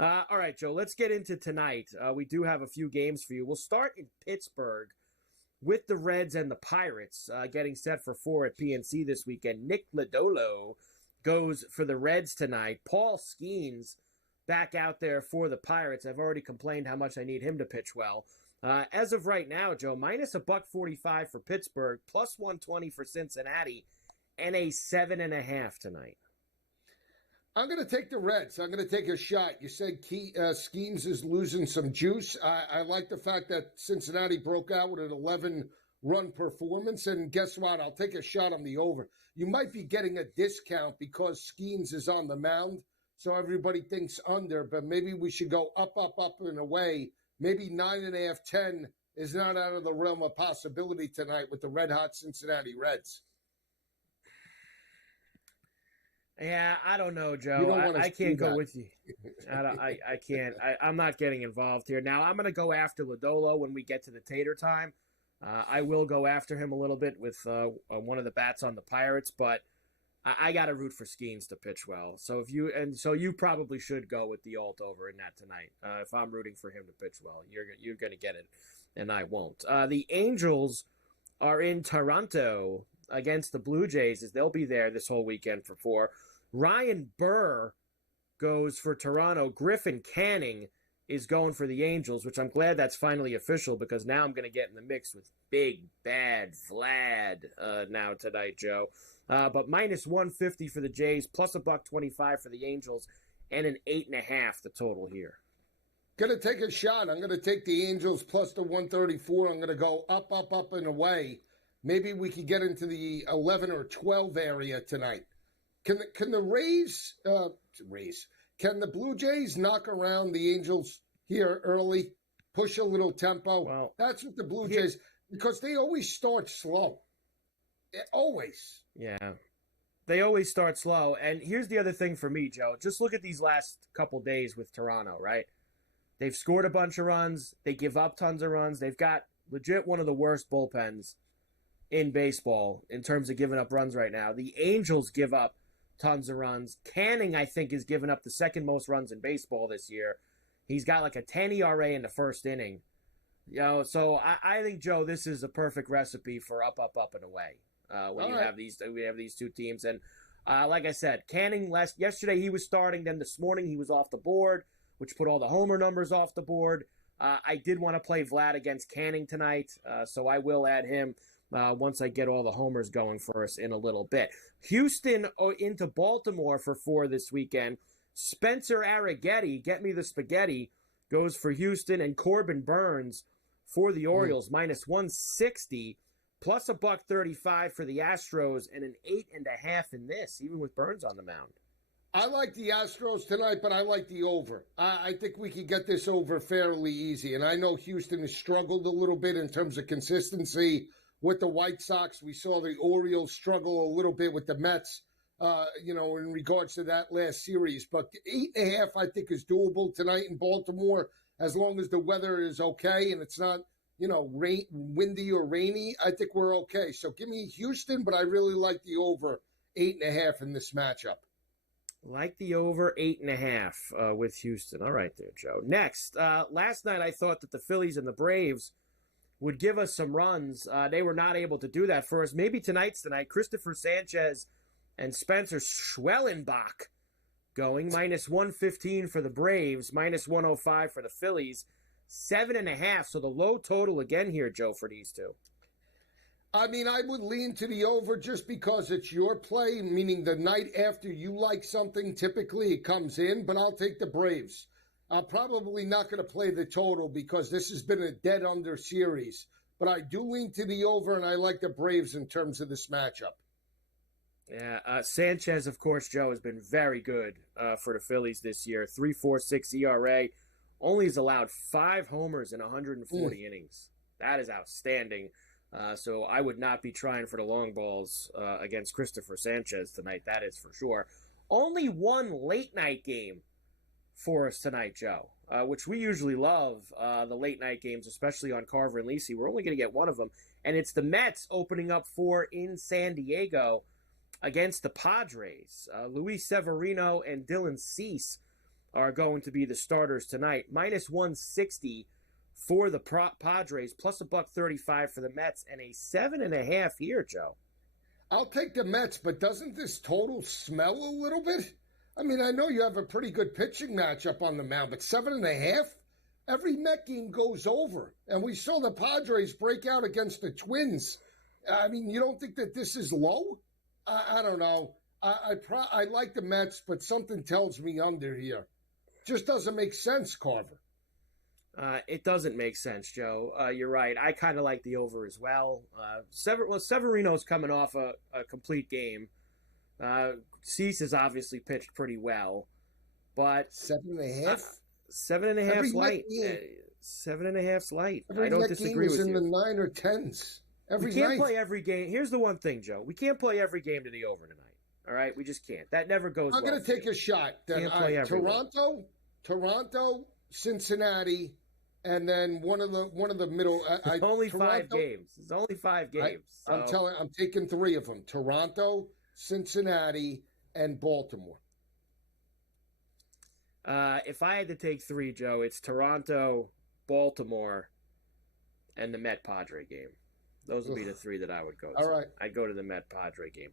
All right, Joe, let's get into tonight. We do have a few games for you. We'll start in Pittsburgh with the Reds and the Pirates getting set for 4 at PNC this weekend. Nick Lodolo goes for the Reds tonight. Paul Skenes back out there for the Pirates. I've already complained how much I need him to pitch well. As of right now, Joe, minus a $1.45 for Pittsburgh, plus 120 for Cincinnati, and a 7.5 tonight. I'm going to take the Reds. I'm going to take a shot. You said Skenes is losing some juice. I like the fact that Cincinnati broke out with an 11-run performance, and guess what? I'll take a shot on the over. You might be getting a discount because Skenes is on the mound, so everybody thinks under, but maybe we should go up, and away. Maybe 9.5, 10 is not out of the realm of possibility tonight with the red-hot Cincinnati Reds. Yeah, I don't know, Joe. I can't go with you. I can't. I'm not getting involved here. Now, I'm going to go after Lodolo when we get to the tater time. I will go after him a little bit with one of the bats on the Pirates, but I got to root for Skenes to pitch well. So you probably should go with the alt over in that tonight. If I'm rooting for him to pitch well, you're going to get it, and I won't. The Angels are in Toronto against the Blue Jays, as they'll be there this whole weekend for 4. Ryan Burr goes for Toronto. Griffin Canning is going for the Angels, which I'm glad that's finally official because now I'm going to get in the mix with Big Bad Vlad now tonight, Joe. But minus 150 for the Jays, plus a $1.25 for the Angels, and an 8.5 the total here. Going to take a shot. I'm going to take the Angels plus the 134. I'm going to go up, and away. Maybe we could get into the 11 or 12 area tonight. Can the Can the Blue Jays knock around the Angels here early, push a little tempo? Well, that's what the Blue Jays, because they always start slow. Always. Yeah. They always start slow. And here's the other thing for me, Joe. Just look at these last couple days with Toronto, right? They've scored a bunch of runs. They give up tons of runs. They've got legit one of the worst bullpens in baseball in terms of giving up runs right now. The Angels give up tons of runs. Canning, I think, has given up the second most runs in baseball this year. He's got like a 10 ERA in the first inning. So I think, Joe, this is a perfect recipe for up, and away. When we have these two teams. And like I said, Canning yesterday he was starting, then this morning he was off the board, which put all the homer numbers off the board. I did want to play Vlad against Canning tonight, so I will add him once I get all the homers going for us in a little bit. Houston into Baltimore for 4 this weekend. Spencer Arrighetti, get me the spaghetti, goes for Houston, and Corbin Burnes for the Orioles, minus 160, plus a $1.35 for the Astros, and an 8.5 in this, even with Burnes on the mound. I like the Astros tonight, but I like the over. I think we can get this over fairly easy. And I know Houston has struggled a little bit in terms of consistency with the White Sox. We saw the Orioles struggle a little bit with the Mets, in regards to that last series. But 8.5, I think, is doable tonight in Baltimore, as long as the weather is okay and it's not, windy or rainy. I think we're okay. So give me Houston, but I really like the over 8.5 in this matchup. Like the over 8.5 with Houston. All right there, Joe. Next, last night I thought that the Phillies and the Braves would give us some runs. They were not able to do that for us. Maybe tonight, Christopher Sanchez and Spencer Schwellenbach going. Minus 115 for the Braves, minus 105 for the Phillies. 7.5, so the low total again here, Joe, for these two. I mean, I would lean to the over just because it's your play, meaning the night after you like something, typically it comes in, but I'll take the Braves. I'm probably not going to play the total because this has been a dead under series, but I do lean to the over, and I like the Braves in terms of this matchup. Yeah, Sanchez, of course, Joe, has been very good for the Phillies this year. 3.46 ERA. Only has allowed 5 homers in 140 innings. That is outstanding. So I would not be trying for the long balls against Christopher Sanchez tonight. That is for sure. Only one late night game for us tonight, Joe, which we usually love, the late night games, especially on Carver and Lisi. We're only going to get one of them, and it's the Mets opening up 4 in San Diego against the Padres. Luis Severino and Dylan Cease are going to be the starters tonight. Minus 160 for the Padres, plus $1.35 for the Mets, and a 7.5 here, Joe. I'll take the Mets, but doesn't this total smell a little bit? I mean, I know you have a pretty good pitching matchup on the mound, but 7.5? Every Met game goes over, and we saw the Padres break out against the Twins. I mean, you don't think that this is low? I don't know. I like the Mets, but something tells me under here. Just doesn't make sense, Carver. It doesn't make sense, Joe. You're right. I kind of like the over as well. Severino's coming off a complete game. Cease has obviously pitched pretty well, but 7.5. 7.5 light. 7.5 light. I don't disagree with you. In the 9 or 10s. We can't play every game. Here's the one thing, Joe. We can't play every game to the over tonight. All right, we just can't. That never goes. I'm going to take a shot. Then Toronto, Cincinnati, and then one of the middle. Only Toronto, 5 games. It's only 5 games. I'm taking 3 of them: Toronto, Cincinnati, and Baltimore. If I had to take 3, Joe, it's Toronto, Baltimore, and the Met Padre game. Those would be the 3 that I would go to. All right. I'd go to the Met Padre game.